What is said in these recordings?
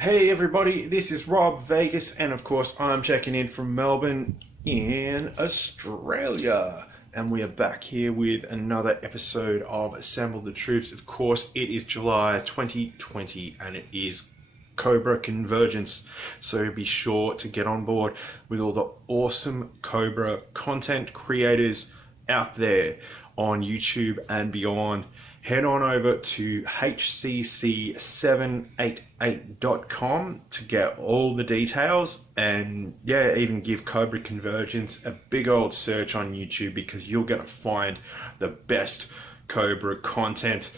Hey everybody, this is Rob Vegas, and of course I'm checking in from Melbourne in Australia. And we are back here with another episode of Assemble the Troops. Of course, it is July 2020 and it is Cobra Convergence. So be sure to get on board with all the awesome Cobra content creators out there on YouTube and beyond. Head on over to hcc788.com to get all the details, and even give Cobra Convergence a big old search on YouTube, because you're going to find the best Cobra content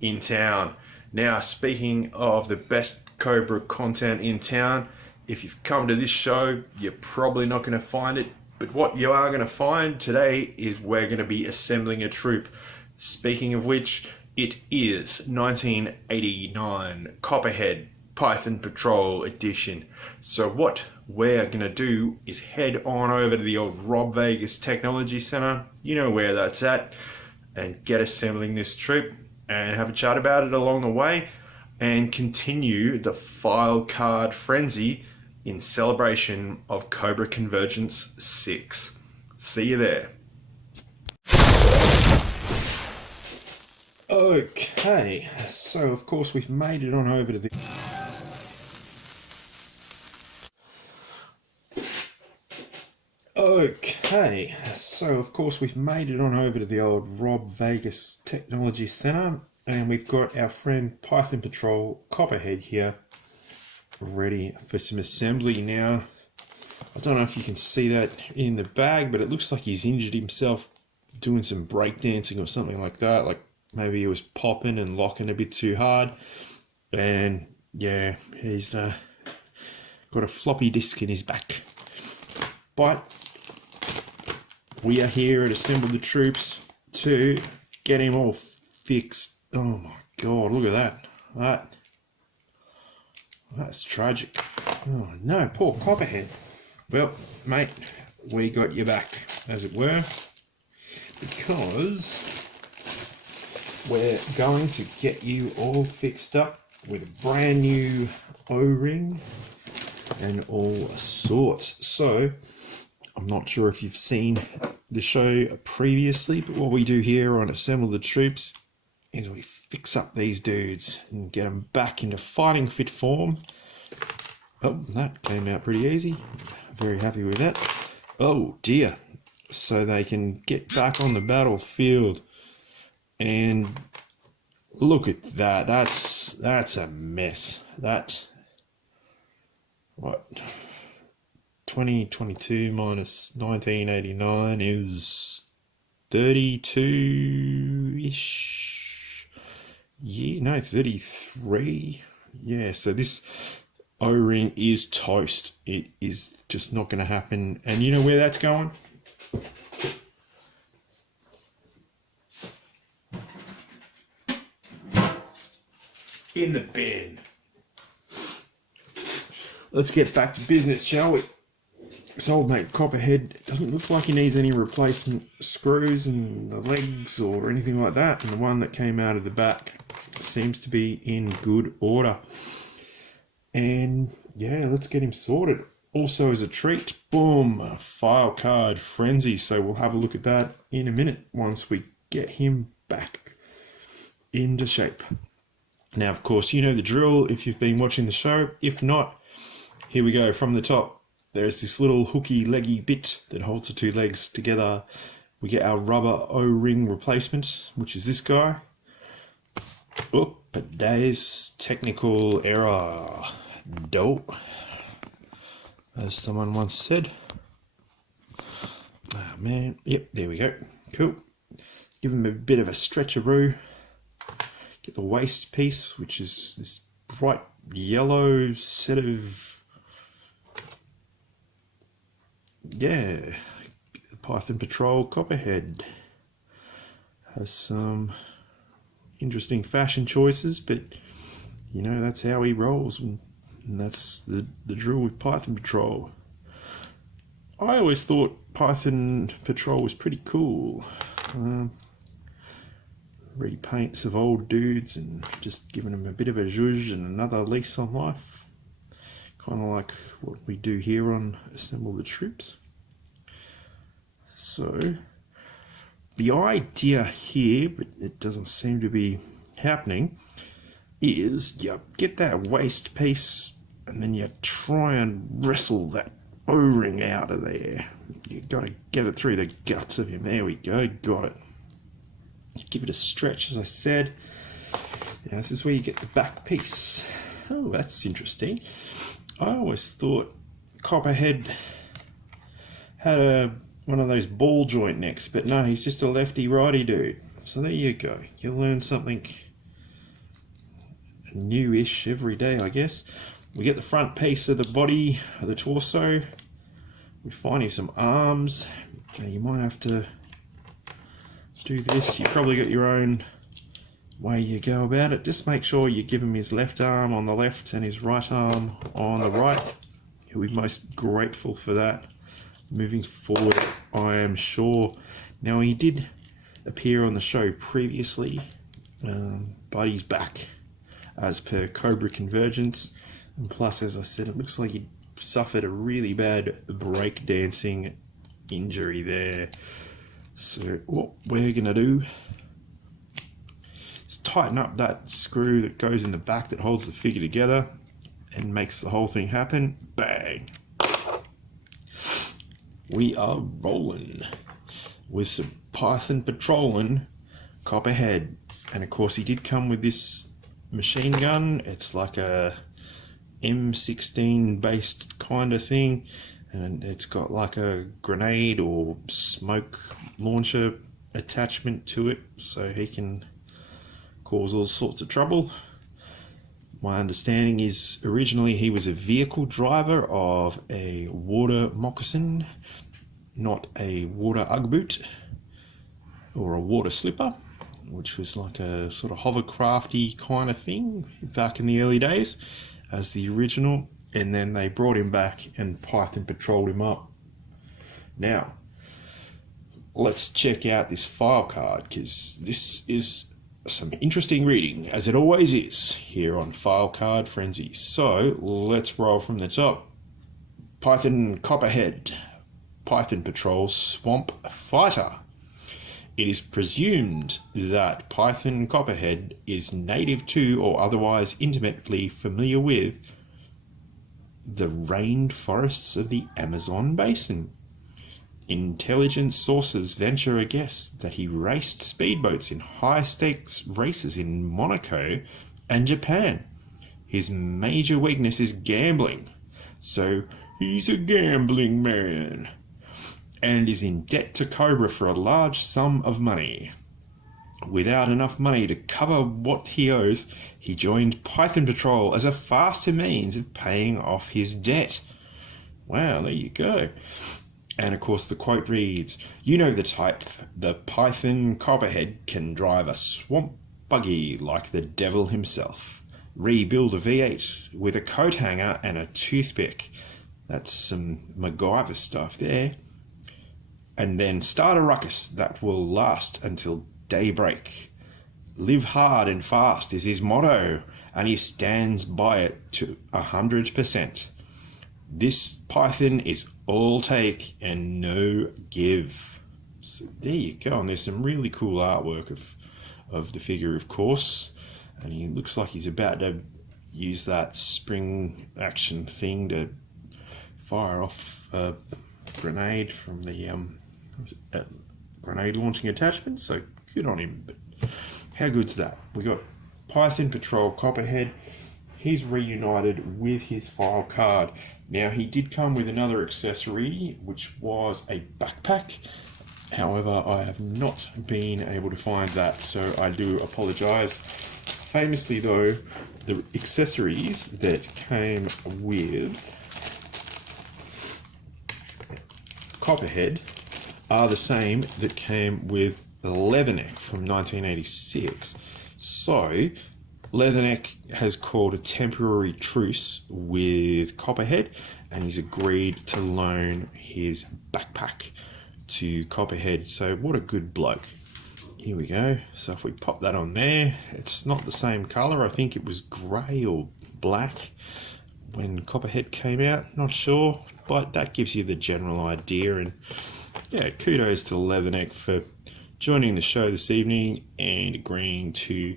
in town. Now, speaking of the best Cobra content in town, if you've come to this show, you're probably not going to find it, but what you are going to find today is we're going to be assembling a troop. Speaking of which, it is 1989 Copperhead Python Patrol Edition. So what we're going to do is head on over to the old Rob Vegas Technology Center, you know where that's at, and get assembling this troop and have a chat about it along the way, and continue the file card frenzy in celebration of Cobra Convergence 6. See you there. Okay, so of course we've made it on over to the... Okay, so of course we've made it on over to the old Rob Vegas Technology Center, and we've got our friend Python Patrol Copperhead here, ready for some assembly now. I don't know if you can see that in the bag, but it looks like he's injured himself doing some breakdancing or something like that. Like maybe he was popping and locking a bit too hard, and yeah, he's got a floppy disk in his back. But we are here at Assemble the Troops to get him all fixed. Oh my god, look at that. That's tragic. Oh no, poor Copperhead. Well, mate, we got your back, as it were, because we're going to get you all fixed up with a brand new O-ring and all sorts. So, I'm not sure if you've seen the show previously, but what we do here on Assemble the Troops is we fix up these dudes and get them back into fighting fit form. Oh, that came out pretty easy. Very happy with that. Oh dear. So they can get back on the battlefield. And look at that. That's a mess. That, what, 2022 minus 1989 is 32-ish. Yeah, no, 33. Yeah, so this O-ring is toast. It is just not going to happen. And you know where that's going? In the bin. Let's get back to business, shall we? This old mate Copperhead doesn't look like he needs any replacement screws in the legs or anything like that, and the one that came out of the back seems to be in good order. And yeah, let's get him sorted. Also, as a treat, boom, a file card frenzy. So we'll have a look at that in a minute once we get him back into shape. Now, of course, you know the drill if you've been watching the show. If not, here we go from the top. There's this little hooky leggy bit that holds the two legs together. We get our rubber O-ring replacement, which is this guy. Oh, but there's technical error. Dope. As someone once said. Oh man, yep, there we go. Cool. Give them a bit of a stretcheroo. Get the waist piece, which is this bright yellow set of, yeah, Python Patrol Copperhead. Has some interesting fashion choices, but you know, that's how he rolls, and that's the drill with Python Patrol. I always thought Python Patrol was pretty cool. Repaints of old dudes and just giving them a bit of a zhuzh and another lease on life. kind of like what we do here on Assemble the Troops. So the idea here, but it doesn't seem to be happening, is you get that waist piece and then you try and wrestle that O-ring out of there. You got to get it through the guts of him. There we go, got it. Give it a stretch, as I said. Now this is where you get the back piece. Oh, that's interesting. I always thought Copperhead had one of those ball joint necks, but no, he's just a lefty-righty dude. So there you go. You learn something new-ish every day, I guess. We get the front piece of the body, of the torso. We find you some arms. Now you might have to do this. You probably got your own way you go about it. Just make sure you give him his left arm on the left and his right arm on the right. He'll be most grateful for that moving forward, I am sure. Now, he did appear on the show previously, but he's back as per Cobra Convergence. And plus, as I said, it looks like he suffered a really bad breakdancing injury there. So what we're going to do is tighten up that screw that goes in the back that holds the figure together and makes the whole thing happen. Bang! We are rolling with some Python patrolling Copperhead. And of course he did come with this machine gun. It's like a M16 based kind of thing, and it's got like a grenade or smoke launcher attachment to it, so he can cause all sorts of trouble. My understanding is originally he was a vehicle driver of a water moccasin, not a water Ugg boot or a water slipper, which was like a sort of hovercrafty kind of thing back in the early days as the original, and then they brought him back and Python patrolled him up. Now, let's check out this file card, because this is some interesting reading, as it always is here on File Card Frenzy. So let's roll from the top. Python Copperhead, Python patrols Swamp Fighter. It is presumed that Python Copperhead is native to or otherwise intimately familiar with the rainforests of the Amazon basin. Intelligence sources venture a guess that he raced speedboats in high-stakes races in Monaco and Japan. His major weakness is gambling, so he's a gambling man, and is in debt to Cobra for a large sum of money. Without enough money to cover what he owes, he joined Python Patrol as a faster means of paying off his debt. Wow, there you go. And of course the quote reads, "You know the type. The Python Copperhead can drive a swamp buggy like the devil himself. Rebuild a V8 with a coat hanger and a toothpick." That's some MacGyver stuff there. "And then start a ruckus that will last until daybreak. Live hard and fast is his motto, and he stands by it to 100%. This Python is all take and no give." So there you go, and there's some really cool artwork of the figure, of course, and he looks like he's about to use that spring action thing to fire off a grenade from the grenade launching attachment, so good on him. But how good's that? We got Python Patrol Copperhead. He's reunited with his file card. Now, he did come with another accessory, which was a backpack. However, I have not been able to find that, so I do apologise. Famously, though, the accessories that came with Copperhead are the same that came with Leatherneck from 1986. So, Leatherneck has called a temporary truce with Copperhead, and he's agreed to loan his backpack to Copperhead. So what a good bloke. Here we go. So if we pop that on there, it's not the same colour. I think it was grey or black, when Copperhead came out, not sure, but that gives you the general idea. And yeah, kudos to Leatherneck for joining the show this evening and agreeing to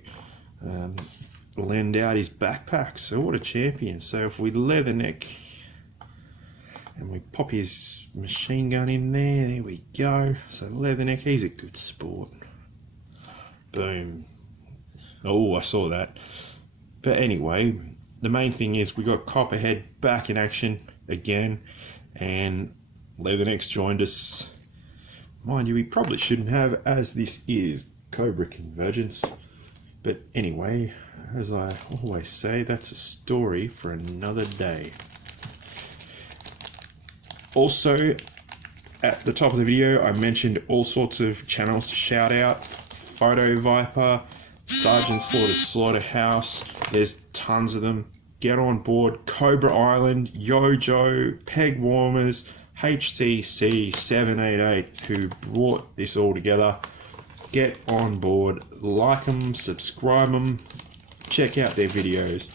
lend out his backpack. So what a champion. So if we Leatherneck and we pop his machine gun in there we go. So Leatherneck, he's a good sport. Boom. Oh, I saw that. But anyway, the main thing is we got Copperhead back in action again, and Leatherneck's joined us. Mind you, we probably shouldn't have, as this is Cobra Convergence. But anyway, as I always say, that's a story for another day. Also, at the top of the video, I mentioned all sorts of channels to shout out. Photo Viper, Sergeant Slaughterhouse, there's tons of them. Get on board. Cobra Island, Gijoe, Peg Warmers, HCC 788, who brought this all together. Get on board, like them, subscribe them, check out their videos.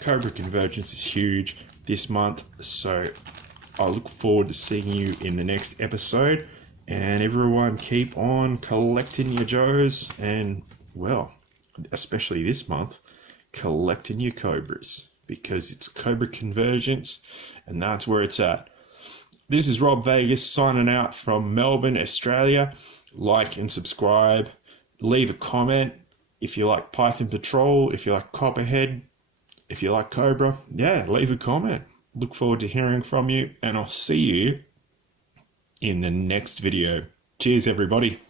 Cobra Convergence is huge this month, so I look forward to seeing you in the next episode. And everyone, keep on collecting your Joes, and well, especially this month, collecting your Cobras, because it's Cobra Convergence and that's where it's at. This is Rob Vegas signing out from Melbourne, Australia. Like and subscribe, leave a comment if you like Python Patrol, if you like Copperhead, if you like Cobra. Yeah, leave a comment. Look forward to hearing from you, and I'll see you in the next video. Cheers, everybody.